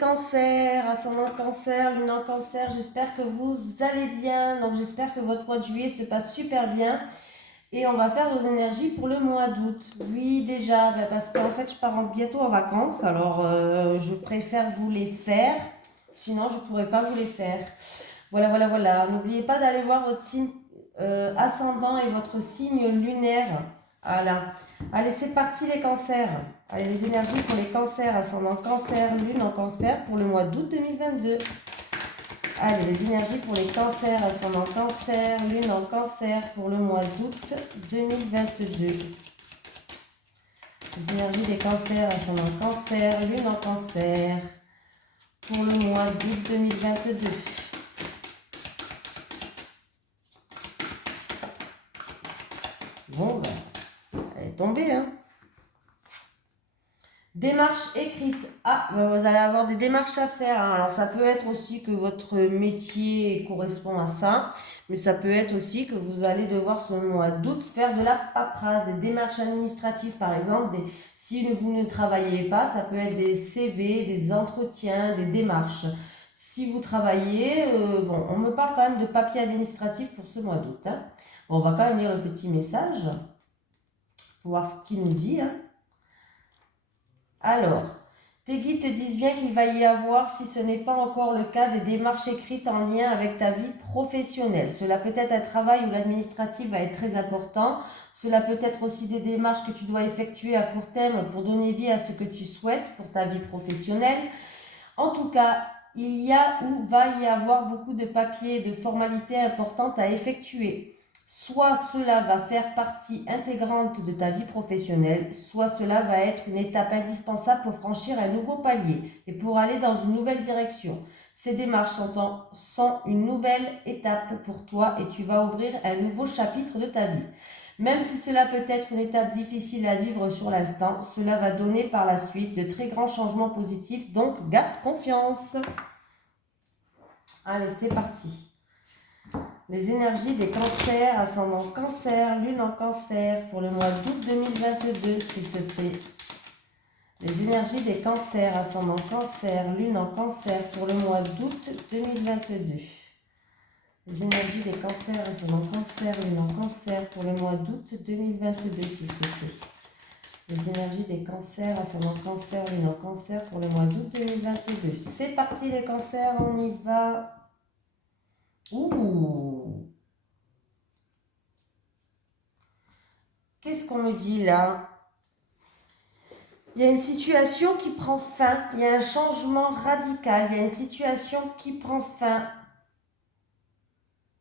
cancers, ascendant cancer, lune en cancer, j'espère que vous allez bien. Donc j'espère que votre mois de juillet se passe super bien. Et on va faire vos énergies pour le mois d'août. Oui, déjà, parce qu'en fait, je pars bientôt en vacances. Alors, je préfère vous les faire. Sinon, je ne pourrais pas vous les faire. Voilà. N'oubliez pas d'aller voir votre signe ascendant et votre signe lunaire. Voilà. Allez, c'est parti les cancers. Allez, les énergies pour les cancers, ascendant cancer, lune en cancer pour le mois d'août 2022. Allez, les énergies pour les cancers, ascendant cancer, lune en cancer pour le mois d'août 2022. Les énergies des cancers, ascendant cancer, lune en cancer pour le mois d'août 2022. Bon, elle est tombée, hein. Démarche écrite. Ah, vous allez avoir des démarches à faire, hein. Alors, ça peut être aussi que votre métier correspond à ça, mais ça peut être aussi que vous allez devoir, ce mois d'août, faire de la paperasse, des démarches administratives, par exemple. Si vous ne travaillez pas, ça peut être des CV, des entretiens, des démarches. Si vous travaillez, bon, on me parle quand même de papier administratif pour ce mois d'août, hein. Bon, on va quand même lire le petit message pour voir ce qu'il nous dit, hein. Alors, tes guides te disent bien qu'il va y avoir, si ce n'est pas encore le cas, des démarches écrites en lien avec ta vie professionnelle. Cela peut être un travail où l'administratif va être très important. Cela peut être aussi des démarches que tu dois effectuer à court terme pour donner vie à ce que tu souhaites pour ta vie professionnelle. En tout cas, il y a ou va y avoir beaucoup de papiers et de formalités importantes à effectuer. Soit cela va faire partie intégrante de ta vie professionnelle, soit cela va être une étape indispensable pour franchir un nouveau palier et pour aller dans une nouvelle direction. Ces démarches sont une nouvelle étape pour toi et tu vas ouvrir un nouveau chapitre de ta vie. Même si cela peut être une étape difficile à vivre sur l'instant, cela va donner par la suite de très grands changements positifs, donc garde confiance. Allez, c'est parti. Les énergies des cancers, ascendant cancer, lune en cancer pour le mois d'août 2022, s'il te plaît. Les énergies des cancers, ascendant cancer, lune en cancer pour le mois d'août 2022. Les énergies des cancers, ascendant cancer, lune en cancer pour le mois d'août 2022, s'il te plaît. Les énergies des cancers, ascendant cancer, lune en cancer pour le mois d'août 2022. C'est parti les cancers, on y va. Ouh! Qu'est-ce qu'on me dit là? Il y a une situation qui prend fin, il y a un changement radical, il y a une situation qui prend fin.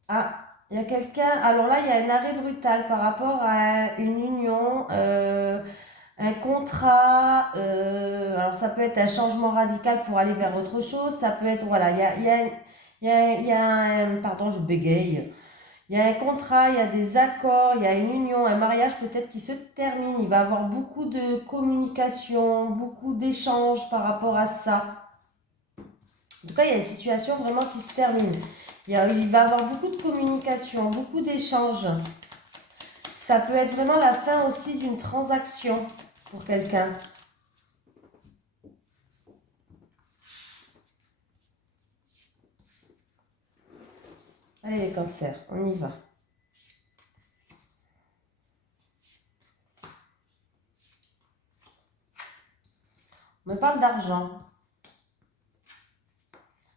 Ah, il y a quelqu'un, alors là il y a un arrêt brutal par rapport à une union, un contrat, alors ça peut être un changement radical pour aller vers autre chose, ça peut être, voilà, il y a un, pardon je bégaye. Il y a un contrat, il y a des accords, il y a une union, un mariage peut-être qui se termine. Il va y avoir beaucoup de communication, beaucoup d'échanges par rapport à ça. En tout cas, il y a une situation vraiment qui se termine. Il va y avoir beaucoup de communication, beaucoup d'échanges. Ça peut être vraiment la fin aussi d'une transaction pour quelqu'un. Allez les cancers, on y va. On me parle d'argent.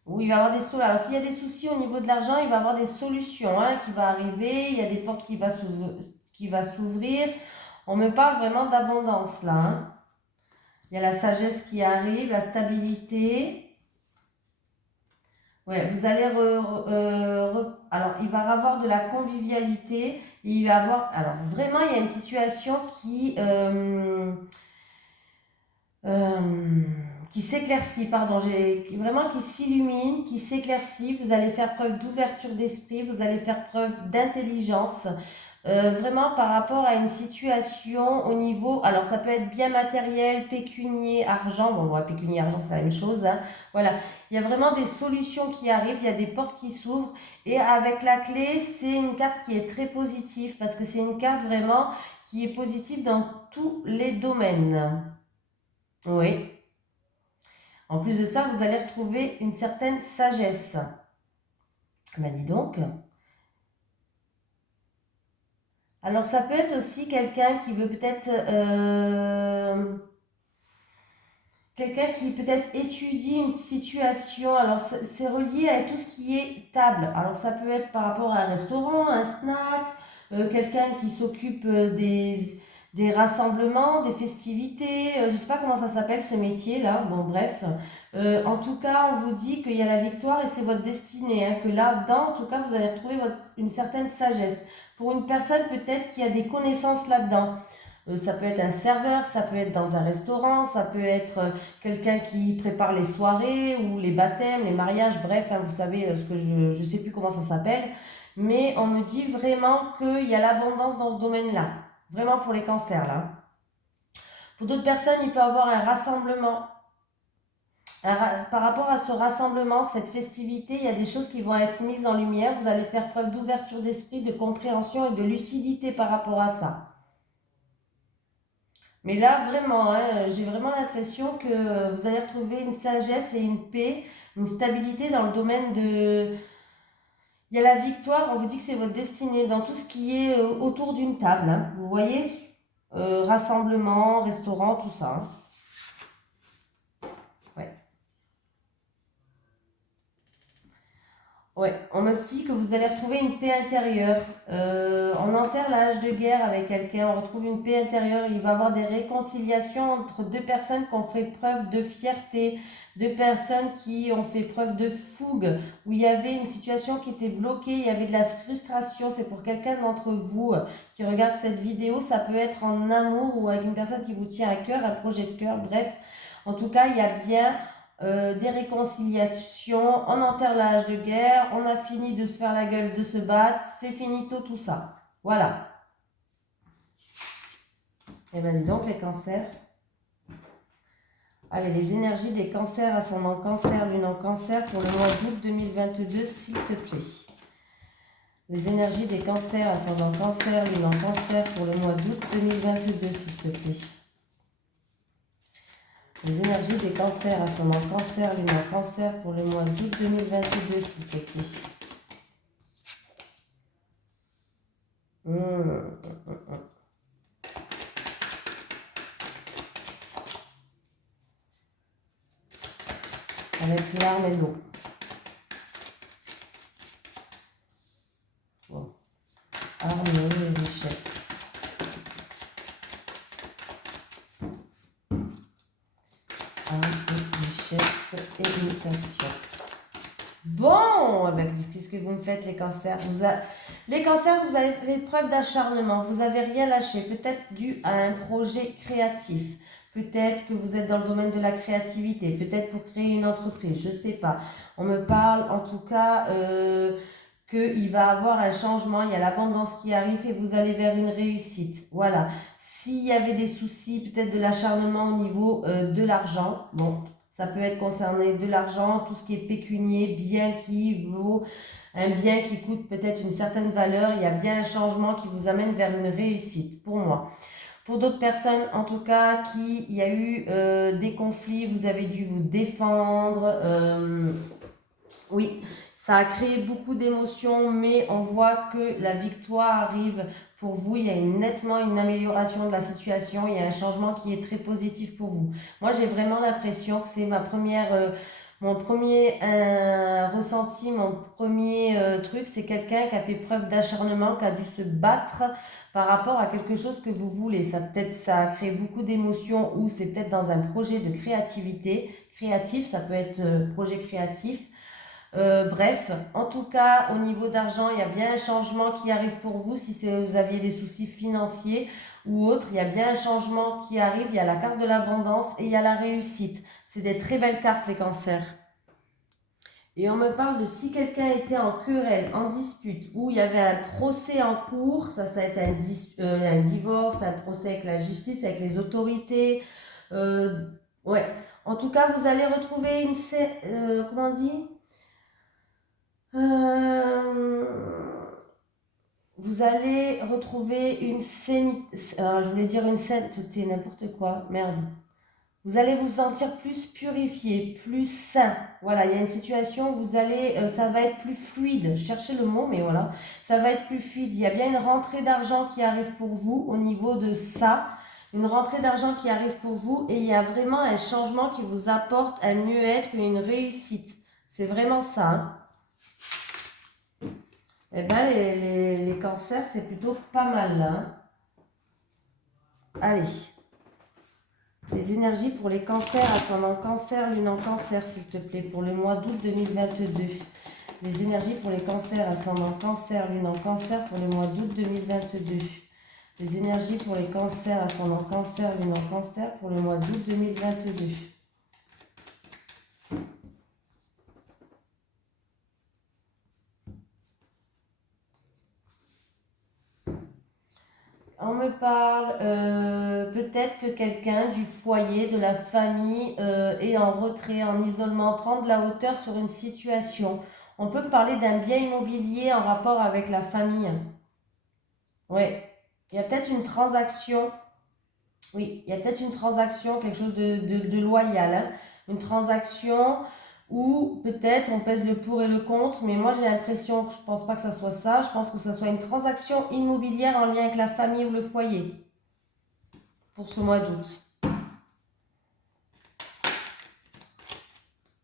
Oui, il va y avoir des solutions. Alors, s'il y a des soucis au niveau de l'argent, il va y avoir des solutions qui vont arriver. Il y a des portes qui vont s'ouvrir. On me parle vraiment d'abondance là, hein. Il y a la sagesse qui arrive, la stabilité. Ouais, vous allez alors, il va y avoir de la convivialité. Il va y avoir... Alors, vraiment, il y a une situation qui s'éclaircit, pardon, vraiment qui s'illumine, qui s'éclaircit. Vous allez faire preuve d'ouverture d'esprit, vous allez faire preuve d'intelligence. Vraiment par rapport à une situation au niveau, alors ça peut être bien matériel, pécunier, argent, bon ouais, pécunier, argent c'est la même chose, hein. Voilà, il y a vraiment des solutions qui arrivent, il y a des portes qui s'ouvrent et avec la clé, c'est une carte qui est très positive parce que c'est une carte vraiment qui est positive dans tous les domaines. Oui. En plus de ça, vous allez retrouver une certaine sagesse. Ben dis donc. Alors ça peut être aussi quelqu'un qui veut peut-être... quelqu'un qui peut-être étudie une situation. Alors c'est relié à tout ce qui est table. Alors ça peut être par rapport à un restaurant, un snack, quelqu'un qui s'occupe des rassemblements, des festivités. Je ne sais pas comment ça s'appelle ce métier-là. Bon bref. En tout cas, on vous dit qu'il y a la victoire et c'est votre destinée. Hein, que là-dedans, en tout cas, vous allez retrouver une certaine sagesse. Pour une personne peut-être qui a des connaissances là-dedans. Ça peut être un serveur, ça peut être dans un restaurant, ça peut être quelqu'un qui prépare les soirées ou les baptêmes, les mariages, bref, hein, vous savez ce que je sais plus comment ça s'appelle. Mais on me dit vraiment qu'il y a l'abondance dans ce domaine-là. Vraiment pour les cancers, là. Pour d'autres personnes, il peut y avoir un rassemblement. Par rapport à ce rassemblement, cette festivité, il y a des choses qui vont être mises en lumière. Vous allez faire preuve d'ouverture d'esprit, de compréhension et de lucidité par rapport à ça. Mais là, vraiment, hein, j'ai vraiment l'impression que vous allez retrouver une sagesse et une paix, une stabilité dans le domaine de... Il y a la victoire, on vous dit que c'est votre destinée dans tout ce qui est autour d'une table. Hein. Vous voyez, rassemblement, restaurant, tout ça. Hein. Ouais. Ouais, on me dit que vous allez retrouver une paix intérieure. On enterre l'âge de guerre avec quelqu'un, on retrouve une paix intérieure. Il va y avoir des réconciliations entre deux personnes qui ont fait preuve de fierté, deux personnes qui ont fait preuve de fougue, où il y avait une situation qui était bloquée, il y avait de la frustration. C'est pour quelqu'un d'entre vous qui regarde cette vidéo, ça peut être en amour ou avec une personne qui vous tient à cœur, un projet de cœur, bref. En tout cas, il y a bien des réconciliations, on enterre l'âge de guerre, on a fini de se faire la gueule, de se battre, c'est finito tout ça. Voilà. Et bien dis donc les cancers. Allez, les énergies des cancers, ascendant cancer, lune en cancer pour le mois d'août 2022, s'il te plaît. Les énergies des cancers, ascendant cancer, lune en cancer pour le mois d'août 2022, s'il te plaît. Les énergies des cancers, ascendant cancer, lune en cancer pour le mois d'août 2022, s'il te plaît. Avec l'arme et l'eau. Bon. Arme et richesse. Richesse et mutation. Bon, qu'est-ce que vous me faites les cancers? Les cancers, vous avez fait preuve d'acharnement, vous n'avez rien lâché, peut-être dû à un projet créatif. Peut-être que vous êtes dans le domaine de la créativité, peut-être pour créer une entreprise, je ne sais pas. On me parle en tout cas qu'il va y avoir un changement, il y a l'abondance qui arrive et vous allez vers une réussite. Voilà. S'il y avait des soucis, peut-être de l'acharnement au niveau de l'argent, bon, ça peut être concerné de l'argent, tout ce qui est pécunier, bien qui vaut, un bien qui coûte peut-être une certaine valeur, il y a bien un changement qui vous amène vers une réussite, pour moi. Pour d'autres personnes, en tout cas, il y a eu des conflits, vous avez dû vous défendre, oui, ça a créé beaucoup d'émotions, mais on voit que la victoire arrive pour vous. Il y a nettement une amélioration de la situation. Il y a un changement qui est très positif pour vous. Moi, j'ai vraiment l'impression que c'est mon premier ressenti, mon premier truc. C'est quelqu'un qui a fait preuve d'acharnement, qui a dû se battre par rapport à quelque chose que vous voulez. Ça a créé beaucoup d'émotions ou c'est peut-être dans un projet de créativité. Créatif, ça peut être projet créatif. Bref, en tout cas, au niveau d'argent, il y a bien un changement qui arrive pour vous. Si vous aviez des soucis financiers ou autres, il y a bien un changement qui arrive. Il y a la carte de l'abondance et il y a la réussite. C'est des très belles cartes, les cancers. Et on me parle de si quelqu'un était en querelle, en dispute, ou il y avait un procès en cours, ça va être un divorce, un procès avec la justice, avec les autorités. Ouais. En tout cas, vous allez retrouver comment on dit? Vous allez retrouver une je voulais dire une sainteté, n'importe quoi, merde. Vous allez vous sentir plus purifié, plus sain. Voilà, il y a une situation où vous allez, ça va être plus fluide. Cherchez le mot, mais voilà, ça va être plus fluide. Il y a bien une rentrée d'argent qui arrive pour vous au niveau de ça. Une rentrée d'argent qui arrive pour vous et il y a vraiment un changement qui vous apporte un mieux-être et une réussite. C'est vraiment ça. Hein. Eh bien, les cancers, c'est plutôt pas mal là. Hein. Allez. Les énergies pour les cancers, ascendant cancer, lune en cancer, s'il te plaît, pour le mois d'août 2022. Les énergies pour les cancers, ascendant cancer, lune en cancer, pour le mois d'août 2022. Les énergies pour les cancers, ascendant cancer, lune en cancer, pour le mois d'août 2022. On me parle peut-être que quelqu'un du foyer, de la famille est en retrait, en isolement, prend de la hauteur sur une situation. On peut parler d'un bien immobilier en rapport avec la famille. Oui, il y a peut-être une transaction. Oui, il y a peut-être une transaction, quelque chose de loyal. Hein. Une transaction où peut-être on pèse le pour et le contre, mais moi j'ai l'impression que je ne pense pas que ça soit ça. Je pense que ce soit une transaction immobilière en lien avec la famille ou le foyer pour ce mois d'août.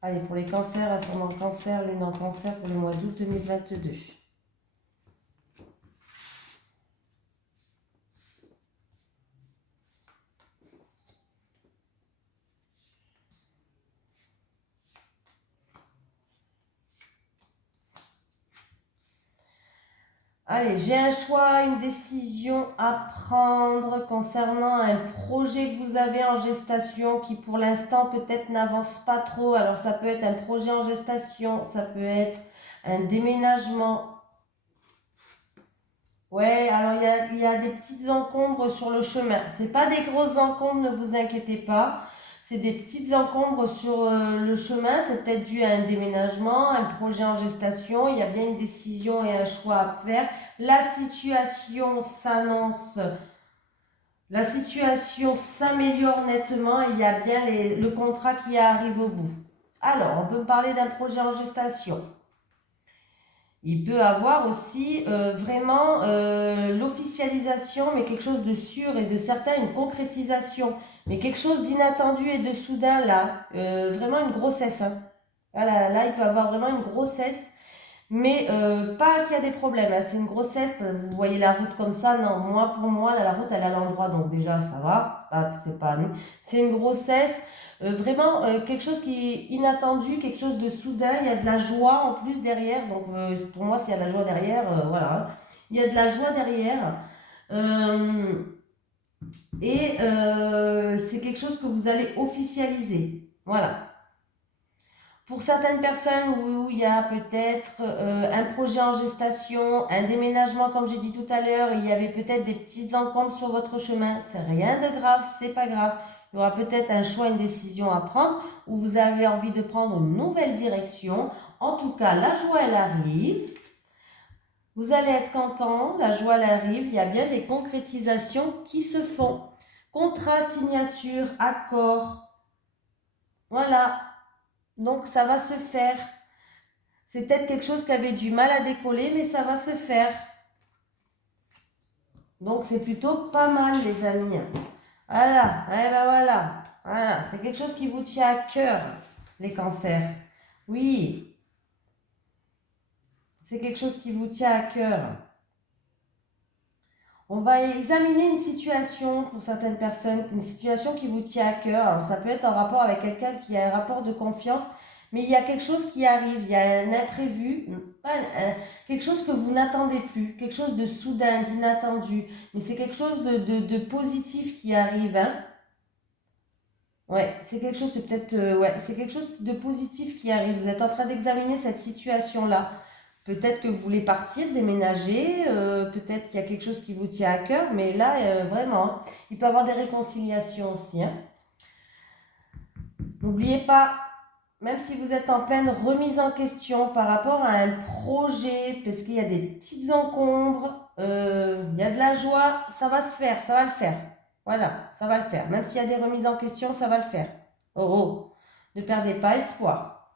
Allez, pour les cancers, ascendant cancer, lune en cancer pour le mois d'août 2022. Allez, j'ai un choix, une décision à prendre concernant un projet que vous avez en gestation qui pour l'instant peut-être n'avance pas trop. Alors ça peut être un projet en gestation, ça peut être un déménagement. Ouais, alors il y a des petites encombres sur le chemin. C'est pas des grosses encombres, ne vous inquiétez pas. C'est des petites encombres sur le chemin. C'est peut-être dû à un déménagement, un projet en gestation. Il y a bien une décision et un choix à faire. La situation s'annonce. La situation s'améliore nettement. Il y a bien le contrat qui arrive au bout. Alors, on peut parler d'un projet en gestation. Il peut avoir aussi vraiment l'officialisation, mais quelque chose de sûr et de certain, une concrétisation, mais quelque chose d'inattendu et de soudain là, vraiment une grossesse. Hein. Là, il peut avoir vraiment une grossesse, mais pas qu'il y a des problèmes. Hein. C'est une grossesse, vous voyez la route comme ça, non, moi pour moi, là, la route elle est à l'endroit, donc déjà ça va, c'est pas nous. C'est une grossesse. Vraiment quelque chose qui est inattendu, quelque chose de soudain, il y a de la joie en plus derrière, donc pour moi s'il y a de la joie derrière, voilà, hein. Il y a de la joie derrière, euh, et c'est quelque chose que vous allez officialiser, voilà. Pour certaines personnes où il y a peut-être un projet en gestation, un déménagement comme j'ai dit tout à l'heure, il y avait peut-être des petites encombres sur votre chemin, c'est rien de grave, c'est pas grave. Il y aura peut-être un choix, une décision à prendre où vous avez envie de prendre une nouvelle direction. En tout cas, la joie, elle arrive. Vous allez être content, la joie, elle arrive. Il y a bien des concrétisations qui se font. Contrat, signature, accord. Voilà. Donc, ça va se faire. C'est peut-être quelque chose qui avait du mal à décoller, mais ça va se faire. Donc, c'est plutôt pas mal, les amis. Voilà, eh ben voilà. Voilà, c'est quelque chose qui vous tient à cœur, les cancers. Oui, c'est quelque chose qui vous tient à cœur. On va examiner une situation pour certaines personnes, une situation qui vous tient à cœur. Alors, ça peut être en rapport avec quelqu'un qui a un rapport de confiance, mais il y a quelque chose qui arrive, il y a un imprévu, quelque chose que vous n'attendez plus, quelque chose de soudain, d'inattendu, mais c'est quelque chose de positif qui arrive. Hein. Ouais, c'est quelque chose, c'est peut-être, ouais, c'est quelque chose de positif qui arrive. Vous êtes en train d'examiner cette situation-là. Peut-être que vous voulez partir, déménager, peut-être qu'il y a quelque chose qui vous tient à cœur, mais là, vraiment, hein, il peut y avoir des réconciliations aussi. Hein. N'oubliez pas, même si vous êtes en pleine remise en question par rapport à un projet, parce qu'il y a des petites encombres, il y a de la joie, ça va se faire, ça va le faire. Voilà, ça va le faire. Même s'il y a des remises en question, ça va le faire. Oh, oh, ne perdez pas espoir.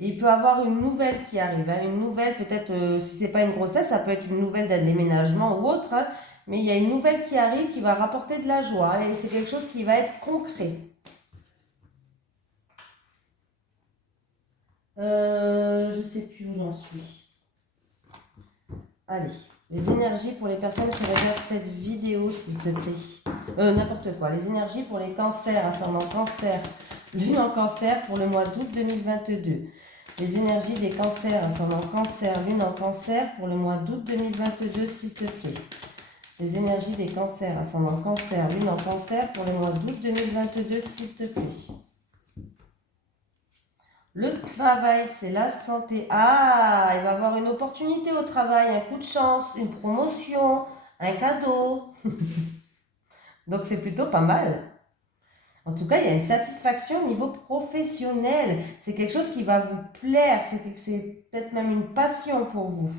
Et il peut avoir une nouvelle qui arrive. Hein, une nouvelle, peut-être, si ce n'est pas une grossesse, ça peut être une nouvelle d'un déménagement ou autre. Hein, mais il y a une nouvelle qui arrive qui va rapporter de la joie. Hein, et c'est quelque chose qui va être concret. Je ne sais plus où j'en suis. Allez, les énergies pour les personnes qui regardent cette vidéo, s'il te plaît. N'importe quoi. Les énergies pour les cancers, ascendant cancer, lune en cancer pour le mois d'août 2022. Les énergies des cancers, ascendant cancer, lune en cancer pour le mois d'août 2022, s'il te plaît. Les énergies des cancers, ascendant cancer, lune en cancer pour le mois d'août 2022, s'il te plaît. Le travail, c'est la santé. Ah, il va avoir une opportunité au travail, un coup de chance, une promotion, un cadeau. Donc, c'est plutôt pas mal. En tout cas, il y a une satisfaction au niveau professionnel. C'est quelque chose qui va vous plaire. C'est peut-être même une passion pour vous.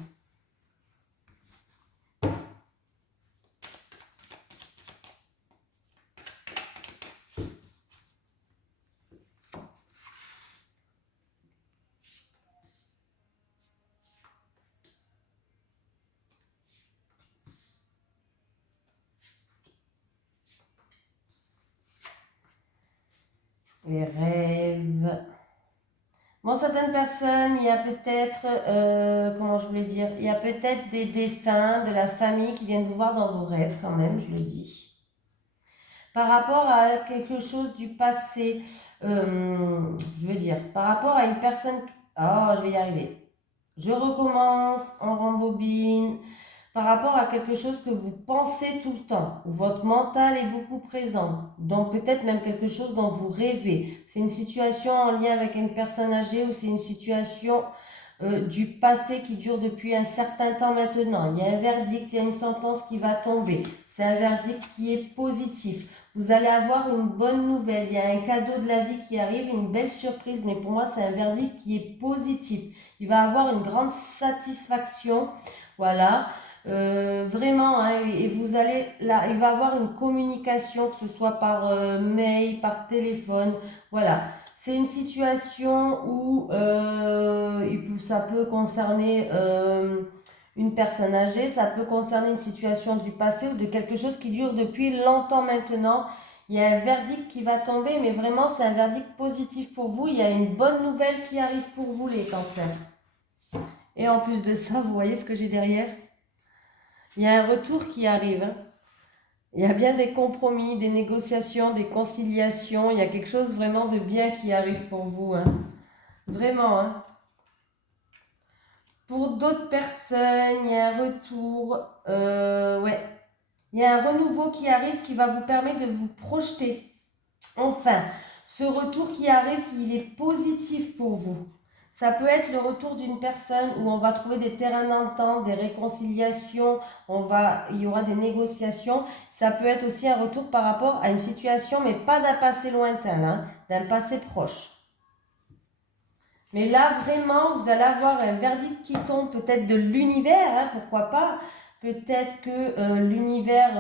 Les rêves. Bon, certaines personnes, il y a peut-être, comment je voulais dire, il y a peut-être des défunts de la famille qui viennent vous voir dans vos rêves quand même, je le dis. Par rapport à quelque chose du passé, je veux dire, par rapport à une personne, oh, je vais y arriver. Je recommence, on rembobine, par rapport à quelque chose que vous pensez tout le temps, où votre mental est beaucoup présent, donc peut-être même quelque chose dont vous rêvez. C'est une situation en lien avec une personne âgée ou c'est une situation du passé qui dure depuis un certain temps maintenant. Il y a un verdict, il y a une sentence qui va tomber. C'est un verdict qui est positif. Vous allez avoir une bonne nouvelle. Il y a un cadeau de la vie qui arrive, une belle surprise, mais pour moi, c'est un verdict qui est positif. Il va avoir une grande satisfaction. Voilà. Vraiment, hein, et vous allez là, il va avoir une communication, que ce soit par mail, par téléphone. Voilà. C'est une situation où ça peut concerner une personne âgée, ça peut concerner une situation du passé ou de quelque chose qui dure depuis longtemps maintenant. Il y a un verdict qui va tomber, mais vraiment c'est un verdict positif pour vous. Il y a une bonne nouvelle qui arrive pour vous les cancers. Et en plus de ça, vous voyez ce que j'ai derrière? Il y a un retour qui arrive. Hein. Il y a bien des compromis, des négociations, des conciliations. Il y a quelque chose vraiment de bien qui arrive pour vous. Hein. Vraiment. Hein. Pour d'autres personnes, il y a un retour. Ouais. Il y a un renouveau qui arrive qui va vous permettre de vous projeter. Enfin, ce retour qui arrive, il est positif pour vous. Ça peut être le retour d'une personne où on va trouver des terrains d'entente, des réconciliations, il y aura des négociations. Ça peut être aussi un retour par rapport à une situation, mais pas d'un passé lointain, hein, d'un passé proche. Mais là, vraiment, vous allez avoir un verdict qui tombe peut-être de l'univers, hein, pourquoi pas. Peut-être que l'univers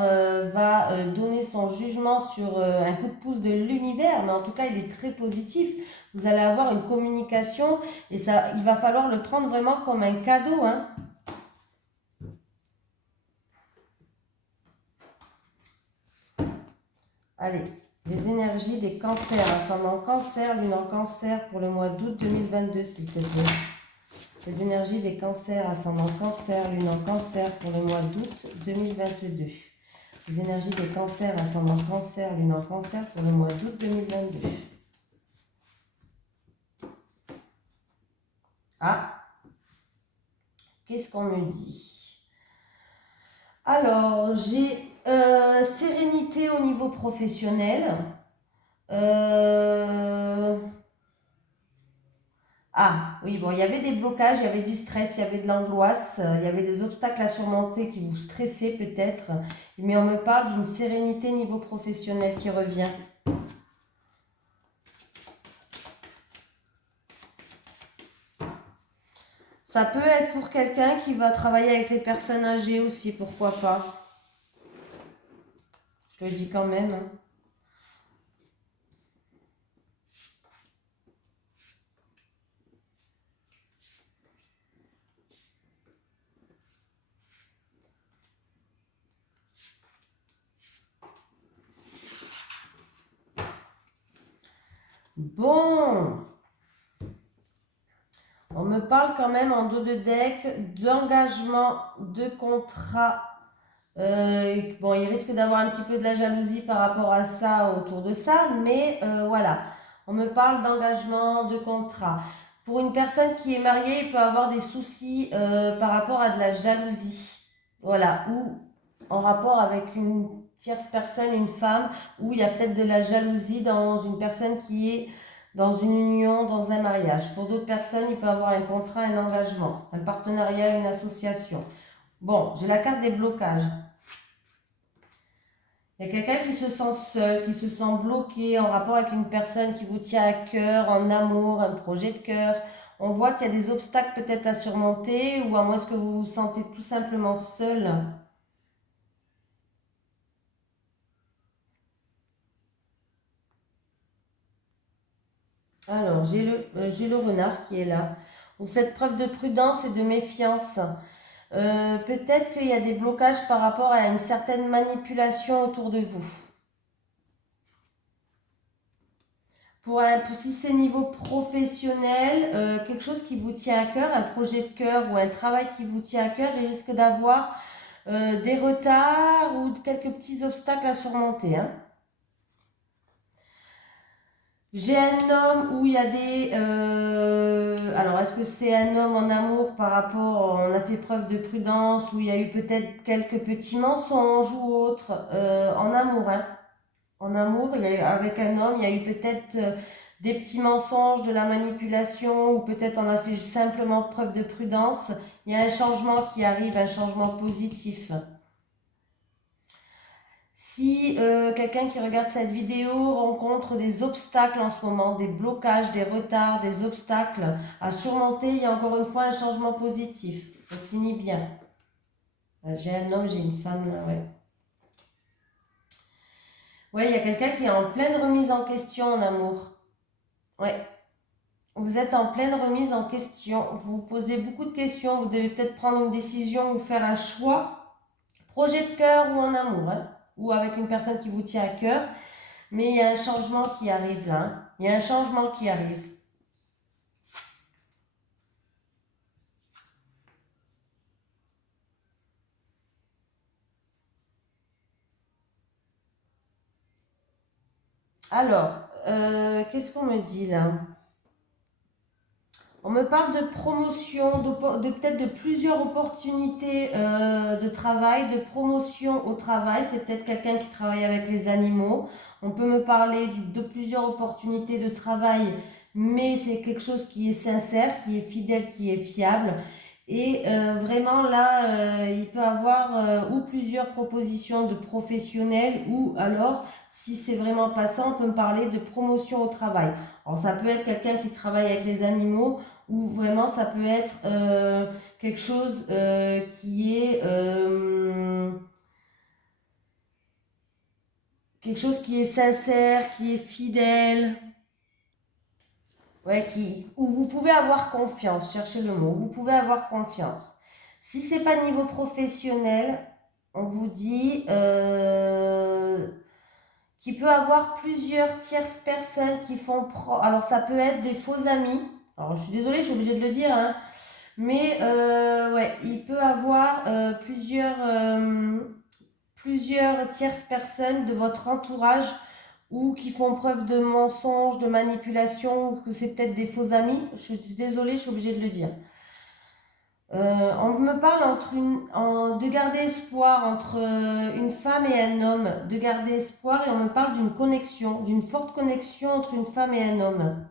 va donner son jugement sur un coup de pouce de l'univers, mais en tout cas, il est très positif. Vous allez avoir une communication et ça, il va falloir le prendre vraiment comme un cadeau. Hein. Allez, les énergies des cancers, ascendant cancer, lune en cancer pour le mois d'août 2022, s'il te plaît. Les énergies des cancers, ascendant cancer, lune en cancer pour le mois d'août 2022. Les énergies des cancers, ascendant cancer, lune en cancer pour le mois d'août 2022. Ah, qu'est-ce qu'on me dit? Alors, j'ai sérénité au niveau professionnel. Ah, oui, bon, il y avait des blocages, il y avait du stress, il y avait de l'angoisse, il y avait des obstacles à surmonter qui vous stressaient peut-être, mais on me parle d'une sérénité niveau professionnel qui revient. Ça peut être pour quelqu'un qui va travailler avec les personnes âgées aussi, pourquoi pas. Je te le dis quand même, hein. Bon, on me parle quand même en dos de deck d'engagement, de contrat. Bon, il risque d'avoir un petit peu de la jalousie par rapport à ça, autour de ça, mais voilà, on me parle d'engagement, de contrat. Pour une personne qui est mariée, il peut avoir des soucis par rapport à de la jalousie, voilà, ou en rapport avec une tierce personne, une femme, où il y a peut-être de la jalousie dans une personne qui est dans une union, dans un mariage. Pour d'autres personnes, il peut avoir un contrat, un engagement, un partenariat, une association. Bon, j'ai la carte des blocages. Il y a quelqu'un qui se sent seul, qui se sent bloqué en rapport avec une personne qui vous tient à cœur, en amour, un projet de cœur. On voit qu'il y a des obstacles peut-être à surmonter ou à moins que vous vous sentez tout simplement seul. Alors, j'ai le renard qui est là. Vous faites preuve de prudence et de méfiance. Peut-être qu'il y a des blocages par rapport à une certaine manipulation autour de vous. Si c'est niveau professionnel, quelque chose qui vous tient à cœur, un projet de cœur ou un travail qui vous tient à cœur, il risque d'avoir des retards ou quelques petits obstacles à surmonter, hein. J'ai un homme où il y a des... alors, est-ce que c'est un homme en amour par rapport... On a fait preuve de prudence, où il y a eu peut-être quelques petits mensonges ou autres en amour, hein. En amour, il y a eu, avec un homme, il y a eu peut-être des petits mensonges, de la manipulation, ou peut-être on a fait simplement preuve de prudence. Il y a un changement qui arrive, un changement positif. Si quelqu'un qui regarde cette vidéo rencontre des obstacles en ce moment, des blocages, des retards, des obstacles à surmonter, il y a encore une fois un changement positif. Ça se finit bien. J'ai un homme, j'ai une femme là, ouais. Ouais, il y a quelqu'un qui est en pleine remise en question en amour. Ouais. Vous êtes en pleine remise en question. Vous vous posez beaucoup de questions. Vous devez peut-être prendre une décision ou faire un choix. Projet de cœur ou en amour, hein, ou avec une personne qui vous tient à cœur. Mais il y a un changement qui arrive là, hein. Il y a un changement qui arrive. Alors, qu'est-ce qu'on me dit là? On me parle de promotion, de peut-être de plusieurs opportunités de travail, de promotion au travail. C'est peut-être quelqu'un qui travaille avec les animaux. On peut me parler de plusieurs opportunités de travail, mais c'est quelque chose qui est sincère, qui est fidèle, qui est fiable. Et vraiment là, il peut avoir ou plusieurs propositions de professionnels ou alors, si c'est vraiment pas ça, on peut me parler de promotion au travail. Alors ça peut être quelqu'un qui travaille avec les animaux ou vraiment ça peut être quelque chose qui est quelque chose qui est sincère, qui est fidèle, ouais, où vous pouvez avoir confiance, cherchez le mot, vous pouvez avoir confiance. Si c'est pas niveau professionnel, on vous dit qu'il peut avoir plusieurs tierces personnes qui font alors ça peut être des faux amis. Alors je suis désolée, je suis obligée de le dire, hein. Mais ouais, il peut avoir plusieurs tierces personnes de votre entourage ou qui font preuve de mensonges, de manipulation, ou que c'est peut-être des faux amis. Je suis désolée, je suis obligée de le dire. On me parle de garder espoir entre une femme et un homme, de garder espoir, et on me parle d'une connexion, d'une forte connexion entre une femme et un homme.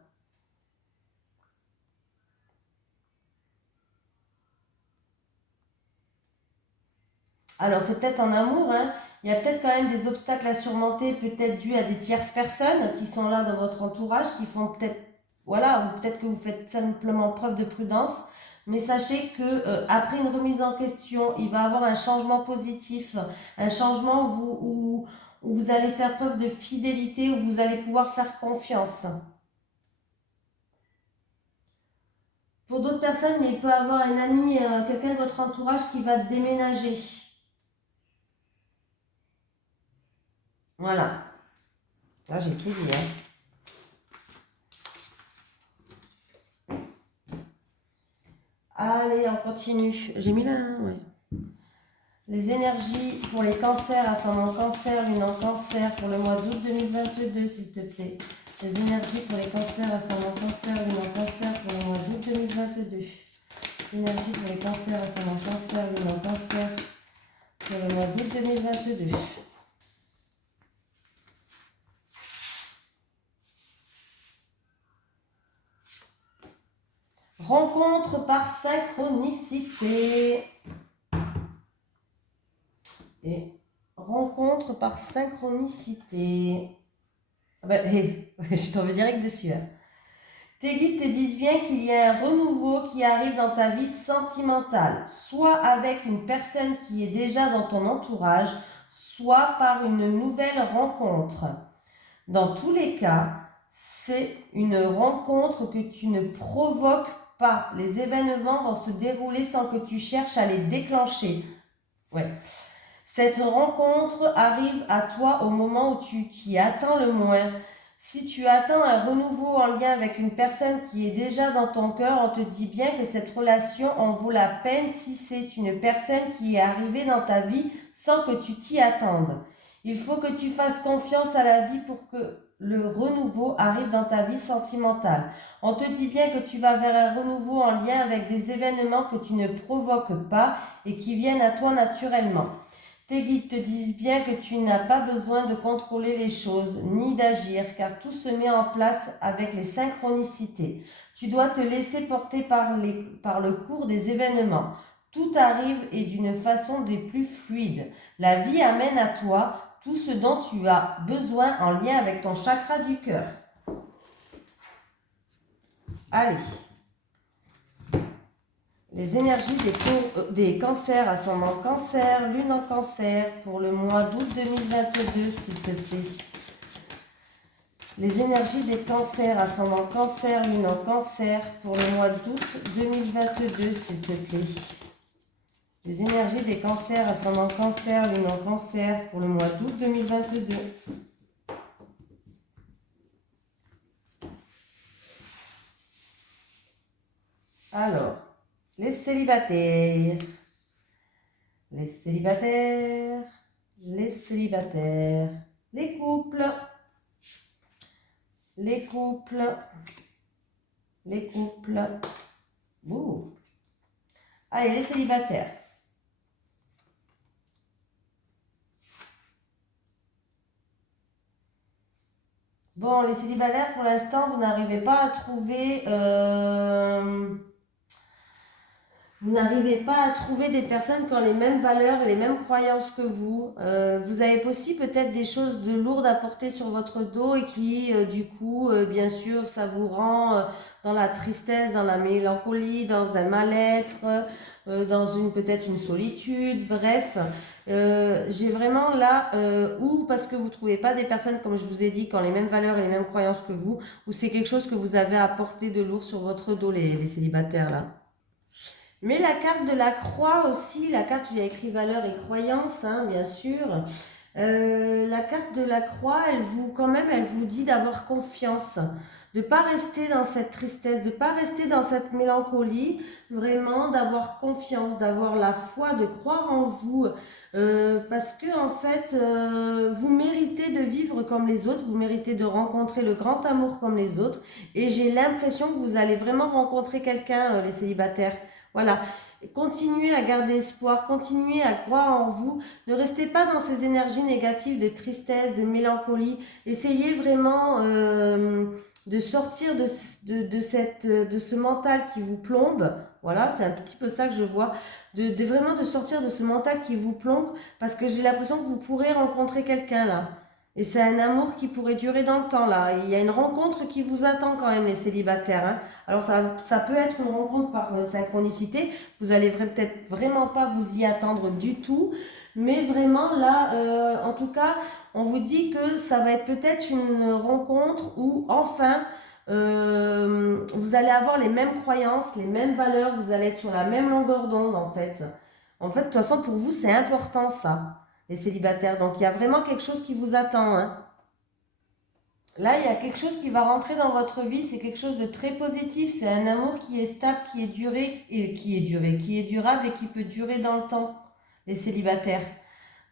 Alors, c'est peut-être en amour, hein. Il y a peut-être quand même des obstacles à surmonter, peut-être dus à des tierces personnes qui sont là dans votre entourage, qui font peut-être, voilà, ou peut-être que vous faites simplement preuve de prudence. Mais sachez que après une remise en question, il va y avoir un changement positif, un changement où vous allez faire preuve de fidélité, où vous allez pouvoir faire confiance. Pour d'autres personnes, mais il peut avoir un ami, quelqu'un de votre entourage qui va déménager. Voilà. Là, j'ai tout dit, hein. Allez, on continue. J'ai mis là, hein, ouais. Les énergies pour les cancers, ascendant cancer, lune en cancer, pour le mois d'août 2022, s'il te plaît. Les énergies pour les cancers, ascendant cancer, lune en cancer, pour le mois d'août 2022. Énergie pour les cancers, ascendant cancer, lune en cancer, pour le mois d'août 2022. Rencontre par synchronicité. Et rencontre par synchronicité. Ah bah, je suis tombée direct dessus. Hein. Tes guides te disent bien qu'il y a un renouveau qui arrive dans ta vie sentimentale, soit avec une personne qui est déjà dans ton entourage, soit par une nouvelle rencontre. Dans tous les cas, c'est une rencontre que tu ne provoques pas. Les événements vont se dérouler sans que tu cherches à les déclencher. Ouais. Cette rencontre arrive à toi au moment où tu t'y attends le moins. Si tu attends un renouveau en lien avec une personne qui est déjà dans ton cœur, on te dit bien que cette relation en vaut la peine si c'est une personne qui est arrivée dans ta vie sans que tu t'y attendes. Il faut que tu fasses confiance à la vie pour que le renouveau arrive dans ta vie sentimentale. On te dit bien que tu vas vers un renouveau en lien avec des événements que tu ne provoques pas et qui viennent à toi naturellement. Tes guides te disent bien que tu n'as pas besoin de contrôler les choses, ni d'agir, car tout se met en place avec les synchronicités. Tu dois te laisser porter par le cours des événements. Tout arrive et d'une façon des plus fluides. La vie amène à toi tout ce dont tu as besoin en lien avec ton chakra du cœur. Allez. Les énergies des cancers, ascendant cancer, lune en cancer, pour le mois d'août 2022, s'il te plaît. Les énergies des cancers, ascendant cancer, lune en cancer, pour le mois d'août 2022, s'il te plaît. Les énergies des cancers, ascendant cancer, lune en cancer, pour le mois d'août 2022. Alors, les célibataires, les célibataires, les célibataires, les couples, les couples, les couples. Ouh. Allez, les célibataires. Bon, les célibataires, pour l'instant, vous n'arrivez pas à trouver... Vous n'arrivez pas à trouver des personnes qui ont les mêmes valeurs et les mêmes croyances que vous. Vous avez aussi peut-être des choses de lourdes à porter sur votre dos et qui, du coup, bien sûr, ça vous rend dans la tristesse, dans la mélancolie, dans un mal-être, dans peut-être une solitude, bref. J'ai vraiment là, ou parce que vous ne trouvez pas des personnes, comme je vous ai dit, qui ont les mêmes valeurs et les mêmes croyances que vous, ou c'est quelque chose que vous avez à porter de lourd sur votre dos, les célibataires là. Mais la carte de la croix aussi, la carte où il y a écrit valeurs et croyances, hein, bien sûr. La carte de la croix, elle vous dit d'avoir confiance, de ne pas rester dans cette tristesse, de ne pas rester dans cette mélancolie, vraiment d'avoir confiance, d'avoir la foi, de croire en vous. Parce que en fait, vous méritez de vivre comme les autres, vous méritez de rencontrer le grand amour comme les autres. Et j'ai l'impression que vous allez vraiment rencontrer quelqu'un, les célibataires. Voilà, continuez à garder espoir, continuez à croire en vous, ne restez pas dans ces énergies négatives de tristesse, de mélancolie, essayez vraiment de sortir de ce mental qui vous plombe, voilà, c'est un petit peu ça que je vois, vraiment de sortir de ce mental qui vous plombe, parce que j'ai l'impression que vous pourrez rencontrer quelqu'un là. Et c'est un amour qui pourrait durer dans le temps, là. Il y a une rencontre qui vous attend quand même, les célibataires. Hein. Alors, ça peut être une rencontre par synchronicité. Vous allez peut-être vraiment pas vous y attendre du tout. Mais vraiment, là, en tout cas, on vous dit que ça va être peut-être une rencontre où enfin vous allez avoir les mêmes croyances, les mêmes valeurs, vous allez être sur la même longueur d'onde en fait. En fait, de toute façon, pour vous, c'est important ça, les célibataires. Donc, il y a vraiment quelque chose qui vous attend, hein. Là, il y a quelque chose qui va rentrer dans votre vie, c'est quelque chose de très positif, c'est un amour qui est stable, qui est qui est durable et qui peut durer dans le temps, les célibataires.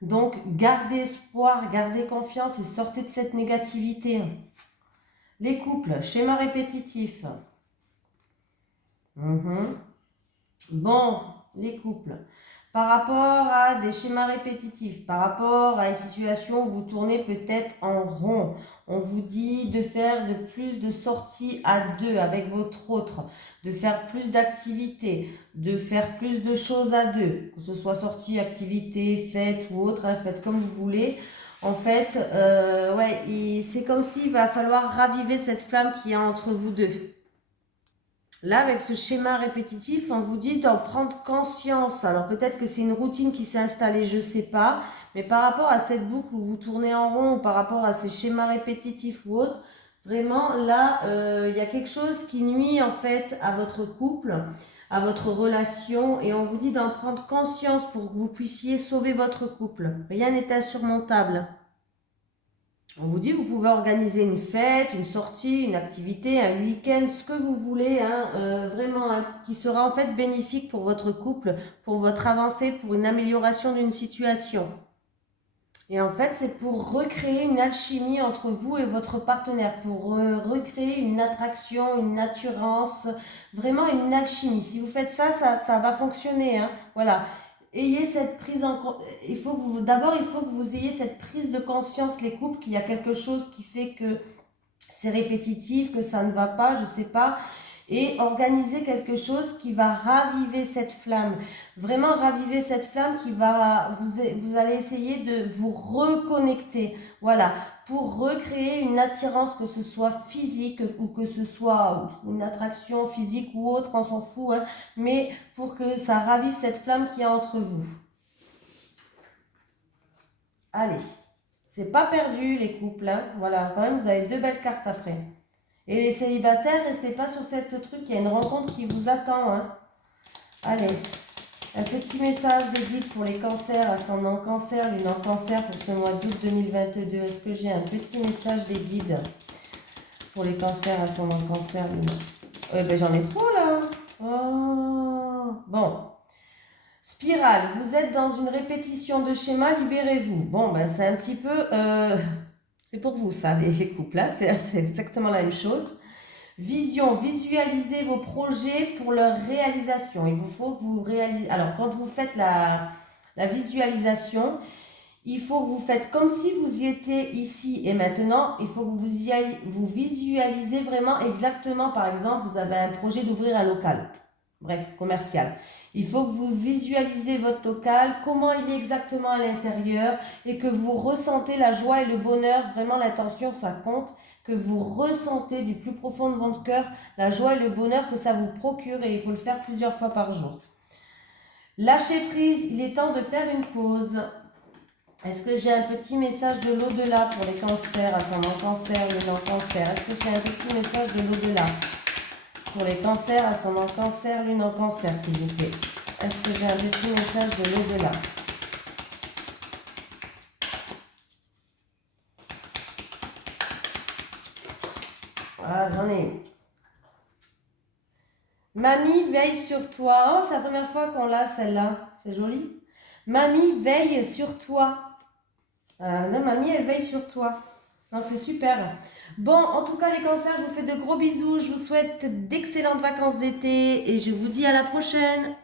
Donc, gardez espoir, gardez confiance et sortez de cette négativité. Les couples, schéma répétitif. Bon, les couples. Par rapport à des schémas répétitifs, par rapport à une situation où vous tournez peut-être en rond, on vous dit de faire de plus de sorties à deux avec votre autre, de faire plus d'activités, de faire plus de choses à deux, que ce soit sortie, activité, fête ou autre, hein, faites comme vous voulez. En fait, ouais, c'est comme s'il va falloir raviver cette flamme qui est entre vous deux. Là, avec ce schéma répétitif, on vous dit d'en prendre conscience. Alors peut-être que c'est une routine qui s'est installée, je ne sais pas. Mais par rapport à cette boucle où vous tournez en rond, ou par rapport à ces schémas répétitifs ou autres, vraiment là, il y a quelque chose qui nuit en fait à votre couple, à votre relation. Et on vous dit d'en prendre conscience pour que vous puissiez sauver votre couple. Rien n'est insurmontable. On vous dit, vous pouvez organiser une fête, une sortie, une activité, un week-end, ce que vous voulez, hein, vraiment, hein, qui sera en fait bénéfique pour votre couple, pour votre avancée, pour une amélioration d'une situation. Et en fait, c'est pour recréer une alchimie entre vous et votre partenaire, pour recréer une attraction, une attirance, vraiment une alchimie. Si vous faites ça, ça va fonctionner, hein, voilà. Ayez cette prise en d'abord il faut que vous ayez cette prise de conscience les couples qu'il y a quelque chose qui fait que c'est répétitif, que ça ne va pas, je sais pas, et organiser quelque chose qui va raviver cette flamme, vraiment raviver cette flamme qui va vous allez essayer de vous reconnecter, voilà, pour recréer une attirance, que ce soit physique ou que ce soit une attraction physique ou autre, on s'en fout, hein, mais pour que ça ravive cette flamme qui est entre vous. Allez, c'est pas perdu les couples, hein, voilà, quand même vous avez deux belles cartes après. Et les célibataires, restez pas sur cette truc, il y a une rencontre qui vous attend, hein. Allez, un petit message de guide pour les cancers, ascendant cancer, lune en cancer pour ce mois d'août 2022. Est-ce que j'ai un petit message des guides pour les cancers, ascendant cancer, lune? Ben j'en ai trop là. Oh. Bon. Spirale, vous êtes dans une répétition de schéma, libérez-vous. Bon, ben c'est un petit peu... c'est pour vous ça, les couples, hein, c'est exactement la même chose. Vision, visualisez vos projets pour leur réalisation. Il vous faut que vous réalisez... Alors, quand vous faites la visualisation, il faut que vous faites comme si vous y étiez ici et maintenant. Il faut que vous visualisez vraiment exactement, par exemple, vous avez un projet d'ouvrir un local, bref, commercial. Il faut que vous visualisez votre local, comment il est exactement à l'intérieur et que vous ressentez la joie et le bonheur, vraiment l'attention, ça compte, que vous ressentez du plus profond de votre cœur la joie et le bonheur que ça vous procure et il faut le faire plusieurs fois par jour. Lâchez prise, il est temps de faire une pause. Est-ce que j'ai un petit message de l'au-delà pour les cancers, ascendant cancer, lune en cancer? Est-ce que j'ai un petit message de l'au-delà pour les cancers, ascendant cancer, lune en cancer, s'il vous plaît? Est-ce que j'ai un petit message de l'au-delà? Voilà, j'en ai. Mamie veille sur toi. Oh, c'est la première fois qu'on l'a celle-là. C'est joli. Mamie veille sur toi. Non, mamie, elle veille sur toi. Donc c'est super. Bon, en tout cas les cancers, je vous fais de gros bisous. Je vous souhaite d'excellentes vacances d'été et je vous dis à la prochaine.